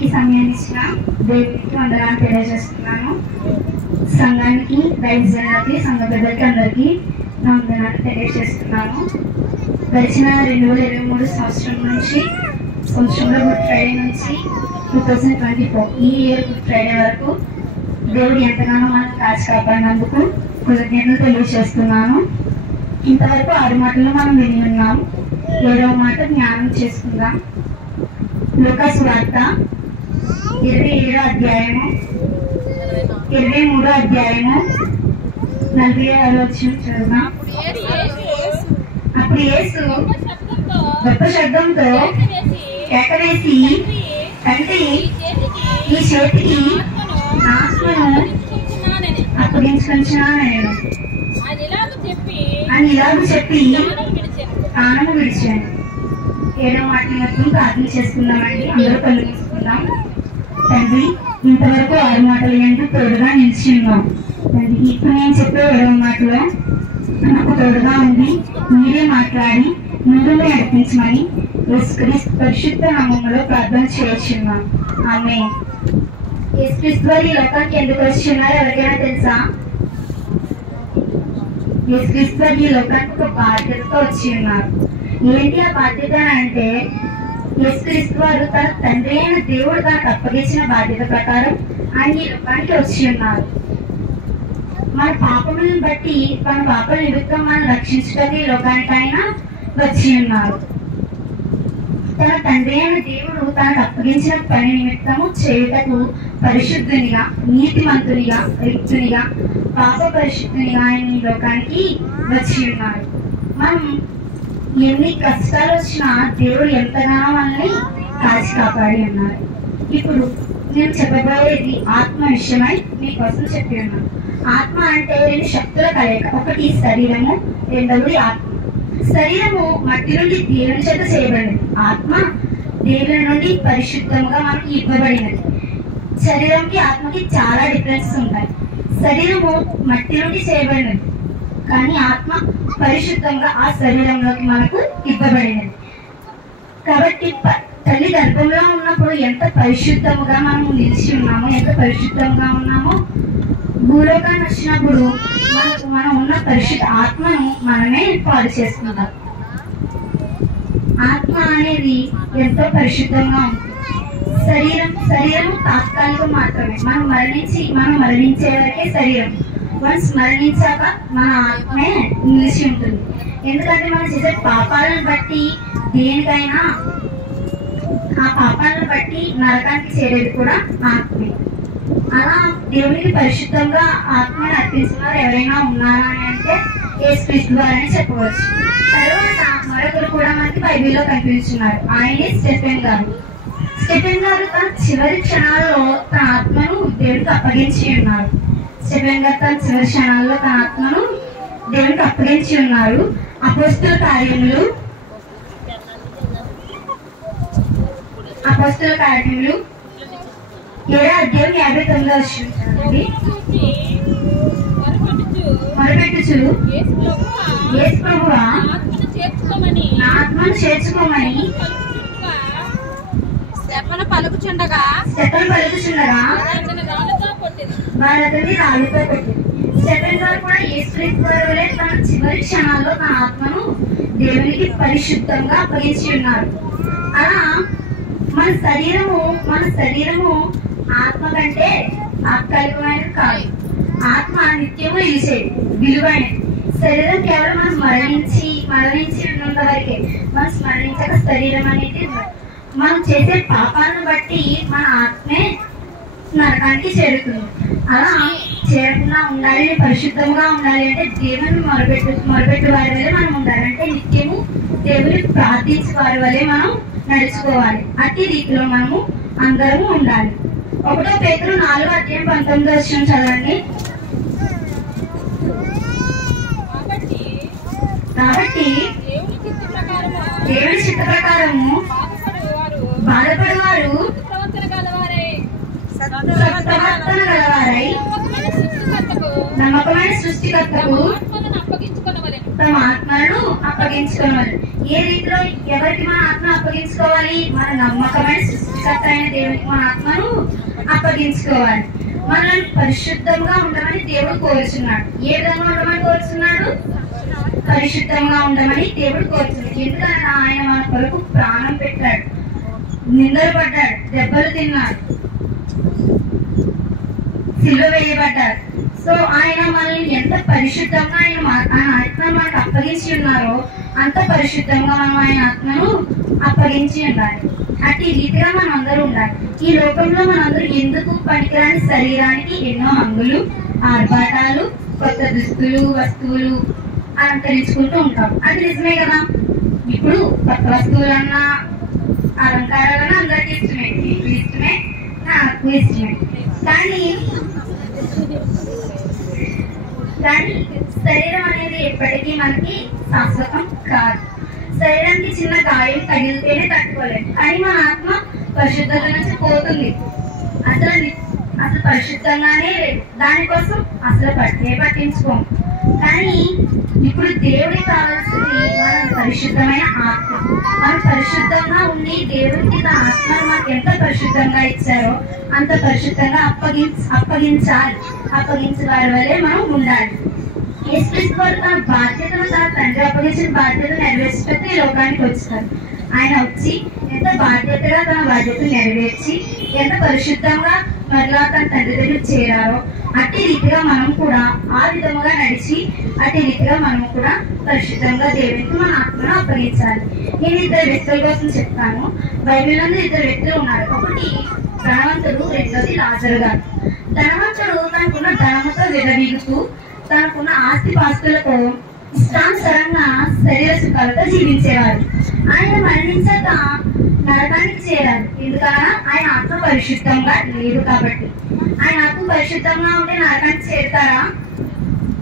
వాక్య సమయాన్ని ఇచ్చిన దేవునికి వందనాలు తెలియజేస్తున్నాను. సంఘానికి, దైవజనులకి, సంఘ పెద్దలకి అందరికీ నా వందనాలు తెలియజేస్తున్నాను. గడిచిన 2023 సంవత్సరంలో గుడ్ ఫ్రైడే నుంచి 2024 ఈ ఇయర్ గుడ్ ఫ్రైడే వరకు దేవుడు ఎంతగానో మనకు కాచి కాపాడినందుకు కృతజ్ఞతలు తెలియజేస్తున్నాను. ఇంతవరకు 6 మాటలు మనం విని ఉన్నాం. 7వ మాట జ్ఞానం చేసుకుందాం. లూకా సువార్త 27వ అధ్యాయము 23వ అధ్యాయము 46వ వచనం చదువుదాం. అప్పుడు యేసు గొప్ప శబ్దంతో కేకవేసి, తండ్రి, ఈ చేతికి నా ఆత్మను అప్పగించుకొంచున్నాను నేను అని ఇలాగ చెప్పి ప్రాణము విడిచాను. 7వ మాట మొత్తం ప్రార్థన చేసుకుందామండి. అందరూ కళ్ళు మూసుకుందాం. తండ్రి, ఇంతవరకు 6 మాటలు ఏంటో తోడుగా నిలిచి ఉన్నాం. తండ్రి, ఇప్పుడు నేను చెప్పే 7వ మాటలో నాకు తోడుగా ఉంది. మీరే మాట్లాడి ముందుగా నడిపించమని యేసుక్రీస్తు పరిశుద్ధ నామములో ప్రార్థన చేస్తున్నాం. ఆమేన్. యేసుక్రీస్తు వారు ఈ లోకానికి ఎందుకు వచ్చున్నారో ఎవరికైనా తెలుసా? యేసుక్రీస్తు వారు ఈ లోకానికి ఒక బాధ్యతతో వచ్చి ఉన్నారు. ఏంటి ఆ బాధ్యత అంటే, యేసుక్రీస్తు వారు తన తండ్రి అయిన దేవుడు తనకు అప్పగించిన బాధ్యత ప్రకారం ఆయన ఈ లోకానికి వచ్చి ఉన్నారు. మన పాపములను బట్టి, మన పాపల నిమిత్తం మనం రక్షించడానికి ఈ లోకానికి ఆయన వచ్చి ఉన్నారు. తన తండ్రి అయిన దేవుడు తనకు అప్పగించిన పని నిమిత్తము చేయుటకు పరిశుద్ధునిగా, నీతిమంతునిగా, రిక్తునిగా, పాప పరిశుద్ధునిగా ఆయన ఈ లోకానికి వచ్చి ఉన్నారు. మనం ఎన్ని కష్టాలు వచ్చినా దేవుడు ఎంతగానో మనల్ని కాచి కాపాడి ఉన్నారు. ఇప్పుడు నేను చెప్పబోయేది ఆత్మ విషయమై మీకోసం చెప్పి ఉన్నాను. ఆత్మ అంటే 2 శక్తుల కలయిక. ఒకటి శరీరము, రెండవది ఆత్మ. శరీరము మట్టి నుండి దేవుని చేత చేయబడినది. ఆత్మ దేవుని నుండి పరిశుద్ధముగా మనకి ఇవ్వబడినది. శరీరంకి ఆత్మకి చాలా డిఫరెన్సెస్ ఉంటాయి. శరీరము మట్టి నుండి చేయబడినది, కానీ ఆత్మ పరిశుద్ధంగా ఆ శరీరంలోకి మనకు ఇవ్వబడినది. కాబట్టి తల్లి గర్భంలో ఉన్నప్పుడు ఎంత పరిశుద్ధముగా మనం నిలిచి ఉన్నామో, ఎంత పరిశుద్ధంగా ఉన్నామో, భూలోకాన్ని వచ్చినప్పుడు మనం ఉన్న పరిశుద్ధ ఆత్మను మనమే పాడు చేసుకుంటాం. ఆత్మ అనేది ఎంతో పరిశుద్ధంగా ఉంటుంది. శరీరం తాత్కాలికం మాత్రమే. మనం మరణించే వరకే శరీరం. వన్స్ మరణించాక మన ఆత్మే నిలిచి ఉంటుంది. ఎందుకంటే మనం చేసే పాపాలను బట్టి దేనికైనా ఆ పాపాలను బట్టి నరకానికి చేరేది కూడా ఆత్మే. అలా దేవునికి పరిశుద్ధంగా ఆత్మని అర్పించిన వారు ఎవరైనా ఉన్నారా అని అంటే యేసుక్రీస్తు వారని చెప్పవచ్చు. తర్వాత మరొకరు కూడా మనకి బైబిల్లో కనిపిస్తున్నారు. ఆయనే స్టెఫెన్ గారు. స్టెఫెన్ గారు తన చివరి క్షణాల్లో తన ఆత్మను దేవునికి అప్పగించి ఉన్నారు. స్టెఫెన్ గారు తన చివరి క్షణాల్లో తన ఆత్మను దేవునికి అప్పగించి ఉన్నారు. అపోస్తుల కార్యములు 7వ అధ్యాయం 59వ వచనం చదవండి. మొరపెట్టుచు, యేసు ప్రభువా, నా ఆత్మను చేర్చుకోమని పలుకుచుండగా వారతని రాళ్ళతో కొట్టింది. స్టెఫెన్ గారు కూడా యేసుక్రీస్తు వారు తన చివరి క్షణాల్లో తన ఆత్మను దేవునికి పరిశుద్ధంగా అప్పగించి ఉన్నారు. అలా మన శరీరము ఆత్మ కంటే తాత్కాలికమైనది కాదు. ఆత్మ నిత్యము నిలిచేది, విలువైనది. శరీరం కేవలం మనం మరణించి ఉన్నంత వరకే. మనం స్మరించక శరీరం అనేది మనం చేసే పాపాలను బట్టి మన ఆత్మే నరకానికి చేరుతుంది. అలా చేరకుండా ఉండాలి, పరిశుద్ధంగా ఉండాలి అంటే దేవుని మొరపెట్టు వారి వల్లే మనం ఉండాలి. అంటే నిత్యము దేవుని ప్రార్థించే వారి వల్లే మనం నడుచుకోవాలి. అట్టి రీతిలో మనము అందరము ఉండాలి. 1 పేతురు 4వ అధ్యాయం 19వ వచనం చదవండి. కాబట్టి దేవుని చిత్త ప్రకారము బాధపడేవారు సత్ప్రవర్తన గలవారై నమ్మకమైన సృష్టికర్తకు తమ ఆత్మలను అప్పగించుకోవాలి. ఏ రీతిలో ఎవరికి మన ఆత్మ అప్పగించుకోవాలి? మన నమ్మకమైన సృష్టికర్త అయిన దేవునికి మన ఆత్మను అప్పగించుకోవాలి. మనల్ని పరిశుద్ధంగా ఉండమని దేవుడు కోరుచున్నాడు. ఏ విధంగా ఉండమని కోరుచున్నాడు? పరిశుద్ధంగా ఉండమని దేవుడు కోరుచున్నాడు. ఎందుకంటే ఆయన మన కొరకు ప్రాణం పెట్టాడు, నిందలు పడ్డాడు, దెబ్బలు తిన్నాడు, సిలువ వేయబడ్డారు. సో ఆయన మనల్ని ఎంత పరిశుద్ధంగా ఆయన ఆత్మను మనకు అప్పగించి ఉన్నారో అంత పరిశుద్ధంగా మనం ఆయన ఆత్మను అప్పగించి ఉండాలి. అట్టి రీతిగా మనం అందరూ ఉండాలి. ఈ లోకంలో మనందరూ ఎందుకు పనికిరాని శరీరానికి ఎన్నో హంగులు, ఆర్భాటాలు, కొత్త దుస్తులు, వస్తువులు అలంకరించుకుంటూ ఉంటాం. అది నిజమే కదా. ఇప్పుడు కొత్త వస్తువులన్నా అలంకారాలన్నా అందరికీ ఇష్టమే, మీకు ఇష్టమే, నాకు ఇష్టమే. కానీ శరీరం అనేది ఎప్పటికీ మనకి శాశ్వతం కాదు. శరీరానికి చిన్న గాయం తగిలితేనే తట్టుకోలేదు. కానీ మన ఆత్మ పరిశుద్ధత నుంచి పోతుంది. అసలు పరిశుద్ధంగానే లేదు. దానికోసం అసలు పట్టించుకోం. కానీ ఇప్పుడు దేవుడికి కావాల్సింది మనం పరిశుద్ధమైన ఆత్మ. మనం పరిశుద్ధంగా ఉండి దేవుడికి తన ఆత్మను మనకు ఎంత పరిశుద్ధంగా ఇచ్చారో అంత పరిశుద్ధంగా అప్పగించాలి. అప్పగించే వారి వల్లే మనం ఉండాలి. యేసుక్రీస్తు వారు తన బాధ్యతను, తన తండ్రి అప్పగించిన బాధ్యతను నెరవేర్చేటట్టు ఈ లోకానికి వచ్చారు. ఆయన వచ్చి ఎంత బాధ్యతగా తన బాధ్యతను నెరవేర్చి ఎంత పరిశుద్ధంగా మరలా తన తండ్రి దగ్గర చేరారో అట్టి రీతిగా మనం కూడా ఆ విధముగా నడిచి అట్టి రీతిగా మనం కూడా పరిశుద్ధంగా దేవునికి మన ఆత్మను అప్పగించాలి. నేను ఇద్దరు వ్యక్తుల కోసం చెప్తాను. బైబిల్లో ఇద్దరు వ్యక్తులు ఉన్నారు. ఒకటి ధనవంతుడు, రెండోది లాజరు గారు. ధనవంతుడు తనకున్న ధనముతో విరవీగుతూ తనకున్న ఆస్తి పాస్తులతో ఇష్టానుసారంగా శరీర సుఖాలతో జీవించేవారు. ఆయన మరణించాక నరకానికి చేరారు. ఎందుకన్నా ఆయన ఆత్మ పరిశుద్ధంగా లేదు కాబట్టి. ఆయన ఆత్మ పరిశుద్ధంగా ఉంటే నరకానికి చేరుతారా?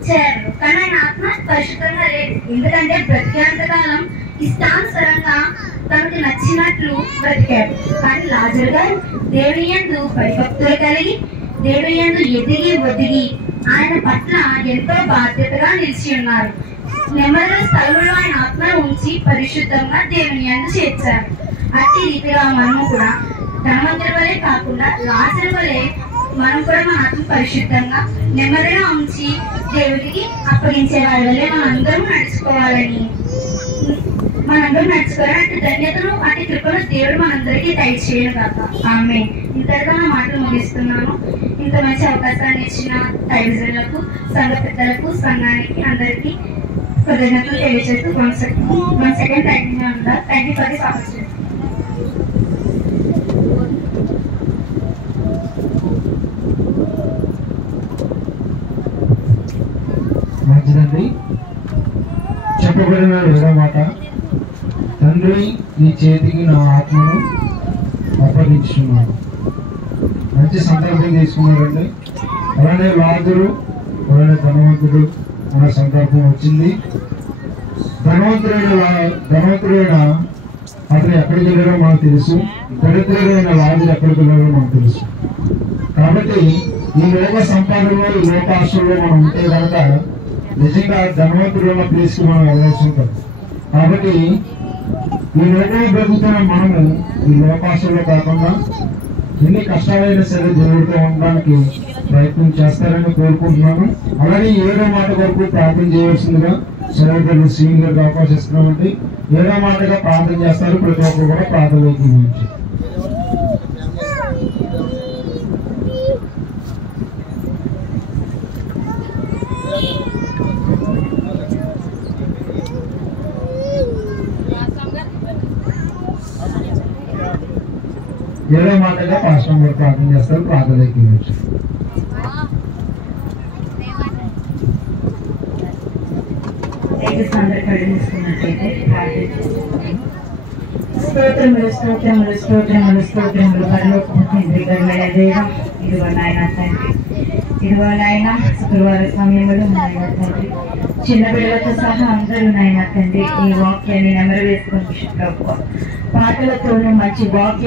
చేరరు. కానీ ఆయన ఆత్మ పరిశుద్ధంగా లేదు. ఎందుకంటే బ్రతికేంతకాలం ఇష్టానుసారంగా తనకు నచ్చినట్లు బ్రతికాడు. కానీ లాజరు గారు దేవుని యందు భయభక్తులు కలిగి దేవుని యందు ఎదిగి ఒదిగి ఆయన పట్ల ఎంతో బాధ్యతగా నిలిచి ఉన్నారు. నెమ్మదిగా స్థలంలో ఆయన ఆత్మను ఉంచి పరిశుద్ధంగా దేవుని యందు చేర్చారు. అట్టి రీతిగా మనము కూడా ధనవంతుల వలె కాకుండా లాజరు వలె మనం కూడా మన ఆత్మ పరిశుద్ధంగా నెమ్మదిగా ఉంచి దేవుడికి అప్పగించే వారి వల్లే మనందరం నడుచుకోవాలని అట్టి ధన్యతను అట్టి కృపను దేవుడు మనందరికీ దయచేయను కాక. ఆమె ఇంతటితో నా మాటలు ముగిస్తున్నాను. ఇంత మంచి అవకాశాన్ని ఇచ్చిన టైవిజన్లకు, సంఘ పెద్దలకు, సంఘానికి అందరికీ కృతజ్ఞతలు తెలియజేస్తూ one second thank you for this opportunity. మంచిదండి. చెప్పబడిన ఏడో మాట, తండ్రి నీ చేతికి నా ఆత్మను అప్పగించున్నాను. మంచి సందర్భం తీసుకున్నారండి. అలానే లాజరు, అలానే ధనవంతుడు అనే సందర్భం వచ్చింది. ధనవంతుడైన అతను ఎక్కడికి వెళ్ళారో మనకు తెలుసు. దరిద్రుడైన లాజరు ఎక్కడికి వెళ్ళారో మనకు తెలుసు. కాబట్టి ఈ లోక సంపాదనలో, ఈ లోకాశలో మనం ఉంటే కనుక నిజంగా ధనవంతుడు ఉన్న ప్లేస్కి మనం వెళ్ళాల్సి ఉంటుంది. కాబట్టి ఈ లోకంలో బ్రతుకుతున్న మనము ఈ లోకాశలో కాకుండా ఎన్ని కష్టాలైనా సరే దేవుడితో ఉండడానికి ప్రయత్నం చేస్తారని కోరుకుంటున్నాను. అలాగే ఏడో మాట వరకు ప్రార్థన చేయవలసిందిగా సోదరులు శ్రీని గారికి అవకాశం ఇస్తున్నామండి. ఏడో మాటగా ప్రార్థన చేస్తారు. ప్రతి ఒక్కరు కూడా ప్రార్థన నుంచి ఏడో మాటగా పాస్టర్ గారు ప్రార్థన చేస్తారు. ప్రార్థనకి స్తోత్రములు స్తోత్రములు స్తోత్రములు స్తోత్రములు దేవం. ఇదిగో నాయన తండ్రి, ఇదిగో నాయన శుక్రవార సమయంలో నాయన తండ్రి చిన్న బిడ్డలతో సహా అందరూ నాయన తండ్రి ఈ వాక్యాన్ని నెమరు వేసుకొని ప్రభుత్వ పాటలతోనూ మంచి వాక్యం